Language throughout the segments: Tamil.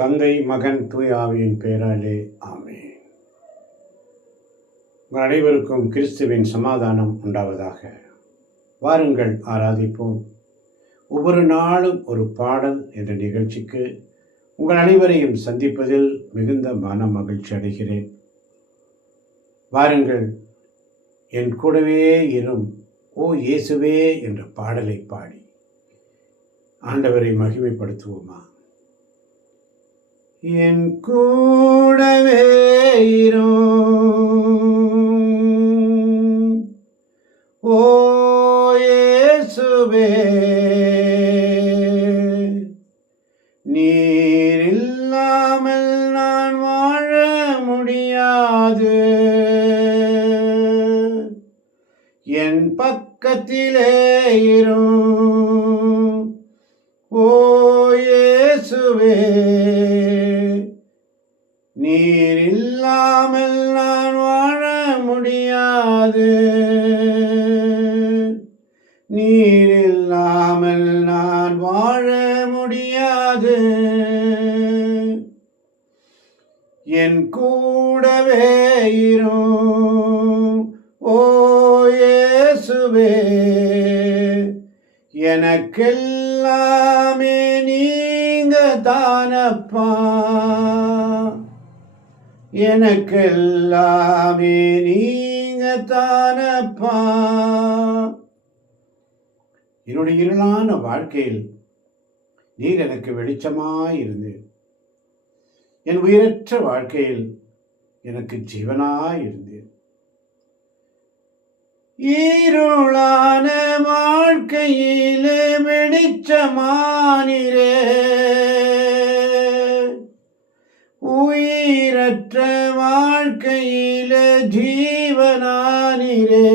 தந்தை, மகன், தூய ஆவியின் பெயராலே ஆமென். உங்கள் அனைவருக்கும் கிறிஸ்துவின் சமாதானம் உண்டாவதாக. வாருங்கள் ஆராதிப்போம். ஒவ்வொரு நாளும் ஒரு பாடல் என்ற நிகழ்ச்சிக்கு உங்கள் அனைவரையும் சந்திப்பதில் மிகுந்த மன மகிழ்ச்சி அடைகிறேன். வாருங்கள், என் கூடவே இரும் ஓ இயேசுவே என்ற பாடலை பாடி ஆண்டவரை மகிமைப்படுத்துவோமா? என் கூடவே இரும் ஓ இயேசுவே, நீர் இல்லாமல் நான் வாழ முடியாது. என் பக்கத்திலே இரும் ஓ இயேசுவே, நீர் இல்லாமல் நான் வாழ முடியாது. நீர் இல்லாமல் நான் வாழ முடியாது. என் கூடவே இரும் ஓ இயேசுவே, எனக்கெல்லாமே நீங்க தானப்பா. எனக்கெல்லாமே நீங்க தானப்பா. என்னுடைய இருளான வாழ்க்கையில் நீர் எனக்கு வெளிச்சமாயிருந்து, என் உயிரற்ற வாழ்க்கையில் எனக்கு ஜீவனாயிருந்தீர். இருளான வாழ்க்கையிலே வெளிச்சமானீரே, உயிரற்ற வாழ்க்கையிலே ஜீவனானீரே.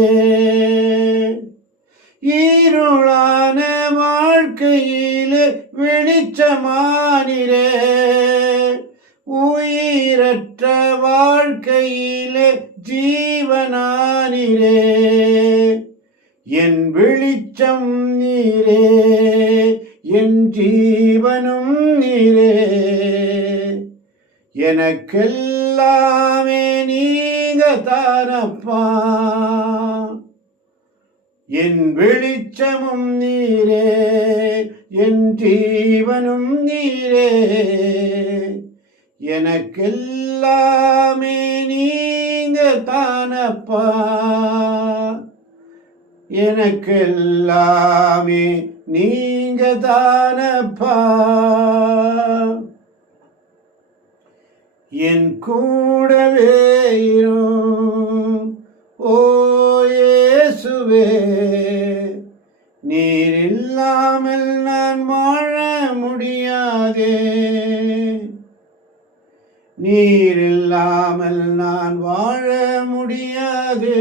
இருளான வாழ்க்கையிலே வெளிச்சமானீரே, உயிரற்ற வாழ்க்கையிலே ஜீவனானீரே. என் வெளிச்சம் நீரே, என் ஜீவனும் நீரே. எனக்கெல்லாமே நீங்க தானப்பா. என் வெளிச்சமும் நீரே, என் ஜீவனும் நீரே. எனக்கெல்லாமே நீங்க தானப்பா. எனக்கெல்லாமே நீங்க தானப்பா. என் கூடவே இரும் ஓ இயேசுவே, நீர் இல்லாமல் நான் வாழ முடியாதே. நீர் இல்லாமல் நான் வாழ முடியாது.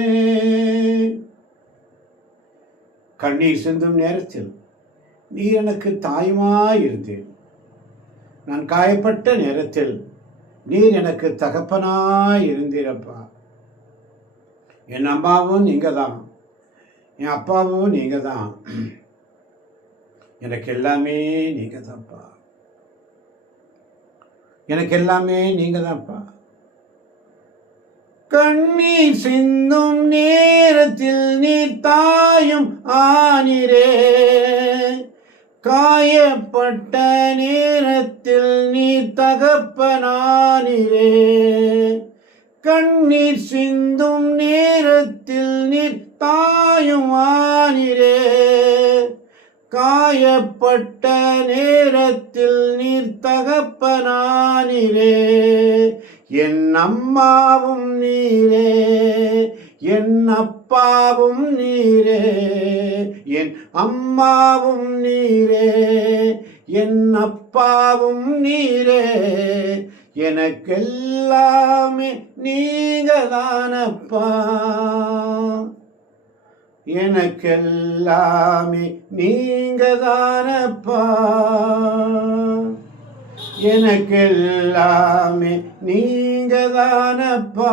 கண்ணீர் சிந்தும் நேரத்தில் நீர் எனக்கு தாயுமாயிருந்தீர். நான் காயப்பட்ட நேரத்தில் நீர் எனக்கு தகப்பனாயிருந்தீரப்பா. என் அம்மாவும் நீங்க தான், என் அப்பாவும் நீங்க தான். எனக்கு எல்லாமே நீங்க தான்ப்பா. எனக்கு எல்லாமே நீங்க தான்ப்பா. கண்ணீர் சிந்தும் நேரத்தில் நீர் தாயும் ஆனீரே, காயப்பட்ட நேரத்தில் நீர் தகப்பனானீரே. கண்ணீர் சிந்தும் நேரத்தில் நீர் தாயும் ஆனீரே, காயப்பட்ட நேரத்தில் நீர் தகப்பனானீரே. என் அம்மாவும் நீரே, என் அப்பாவும் நீரே. என் அம்மாவும் நீரே, என் அப்பாவும் நீரே. எனக்கெல்லாமே நீங்க தானப்பா. எனக்கெல்லாமே நீங்க தானப்பா. எனக்கெல்லாமே நீங்க தானப்பா.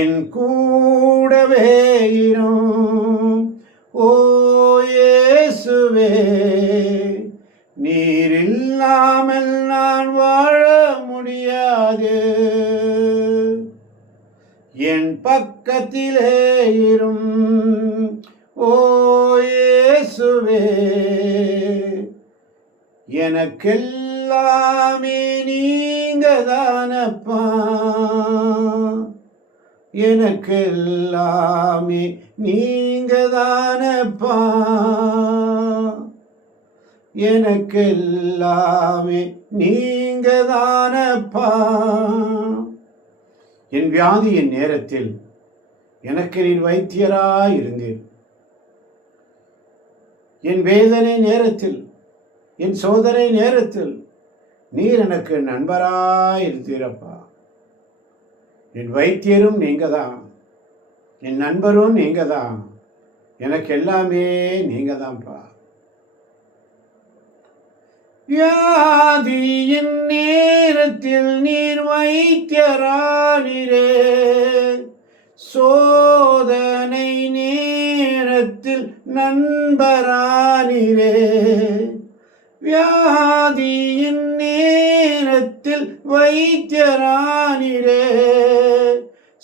என் கூடவே இரும் ஓ இயேசுவே, நீர் இல்லாமல் நான் வாழ முடியாது. என் பக்கத்திலே இரும் ஓ இயேசுவே, எனக்கெல்லாமே நீங்க தானப்பா, எனக்கெல்லாமே நீங்க தானப்பா, எனக்கெல்லாமே நீங்க தானப்பா. என் வியாதியின் நேரத்தில் எனக்கு நீர் வைத்தியராயிருந்தீர். என் வேதனை நேரத்தில், என் சோதனை நேரத்தில் நீர் எனக்கு நண்பராயிருந்தீரப்பா. என் வைத்தியரும் நீங்க தான், என் நண்பரும் நீங்க தான், எனக்கு எல்லாமே நீங்க தான்ப்பா. வியாதியின் நேரத்தில் நீர் வைத்தியரானீரே, சோதனை நேரத்தில் நண்பரானீரே. வியாதியின் நேரத்தில் வைத்தியரானீரே,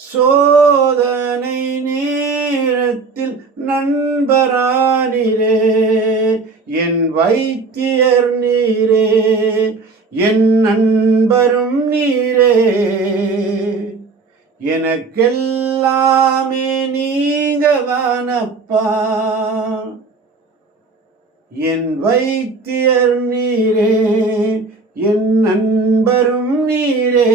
சோதனை நேரத்தில் நண்பரானீரே. என் வைத்தியர் நீரே, என் நண்பரும் நீரே, எனக்கெல்லாமே நீங்க தானப்பா. என் வைத்தியர் நீரே, என் நண்பரும் நீரே,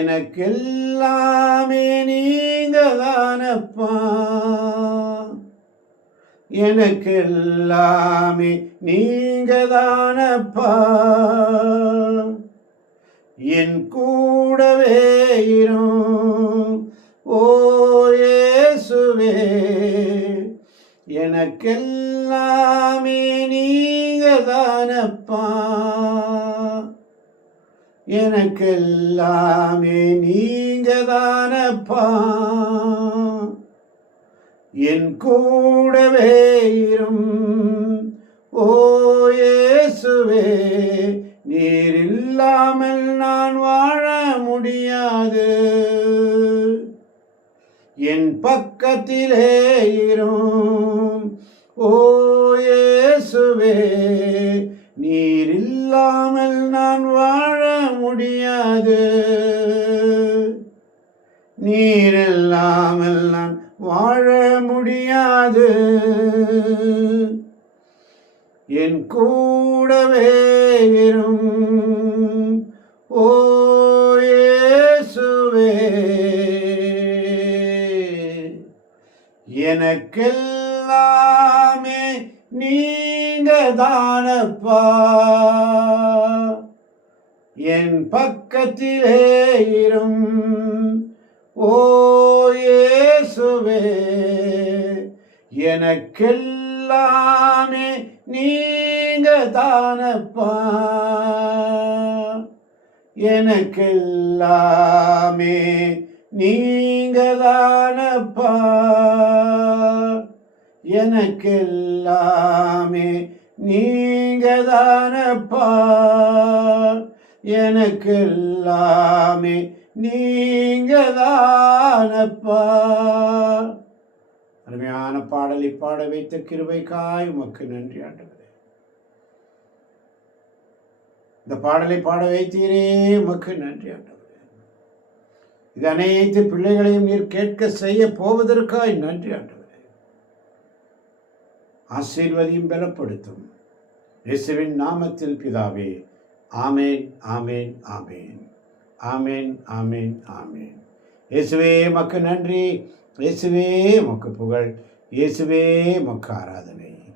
எனக்கெல்லாமே நீங்க தானப்பா, எனக்கெல்லாமே நீங்க தானப்பா. என் கூடவே இரும் ஓ இயேசுவே, எனக்கெல்லாமே நீங்க தானப்பா, எனக்கெல்லாமே நீங்க தானப்பா. என் கூடவே இரும் ஓ இயேசுவே, நீர் இல்லாமல் நான் வாழ முடியாது. என் பக்கத்திலே இரும் ஓ இயேசுவே, நீர் இல்லாமல் நான் வாழ முடியாது. நீர் இல்லாமல் நான் வாழ முடியாது. என் கூடவே இரும் ஓ இயேசுவே, எனக்கெல்லாமே நீங்க தானப்பா. என் பக்கத்திலே இரும் ஓ இயேசுவே, எனக்கெல்லாமே நீங்க தானப்பா, எனக்கெல்லாமே நீங்க தானப்பா, எனக்கெல்லாமே நீங்க தானப்பா, எனக்கெல்லாமே நீங்க தானப்பா. அருமையான பாடலை பாட வைத்த கிருபைக்காய் உமக்கு நன்றி ஆண்டவரே. இந்த பாடலை பாட வைத்தீரே, உமக்கு நன்றி ஆண்டவரே. இது அனைத்து பிள்ளைகளையும் நீர் கேட்க செய்ய போவதற்காய் நன்றி ஆண்டவரே. ஆசீர்வதியும் பலப்படுத்தும் இயேசுவின் நாமத்தில் பிதாவே. ஆமேன், ஆமேன், ஆமேன், ஆமேன், ஆமேன், ஆமேன். இயேசுவே உமக்கு நன்றி, இயேசுவே உமக்கு புகழ், இயேசுவே உமக்கு ஆராதனை.